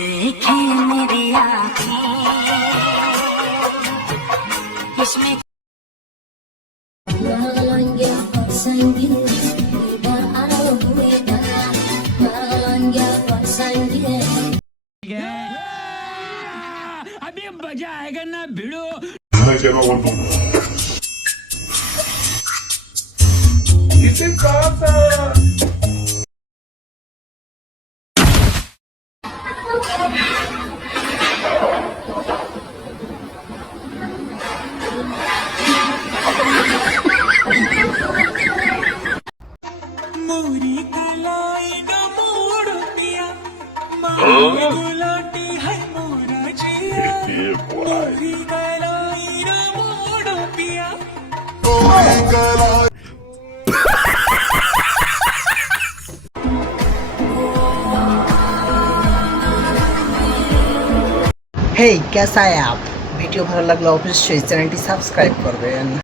देखे मेरी आँखें इसमें अभी मजा आएगा ना भिड़ो। इसे कहा था मोरी कलाई न मोड़ पिया मारी गुलाटी है मोरा जिया मोरी कलाई न मोड़ पिया हे कैसा है आप? वीडियो ভালো লাগলে অবশ্যই চ্যানেলটি সাবস্ক্রাইব করবেন।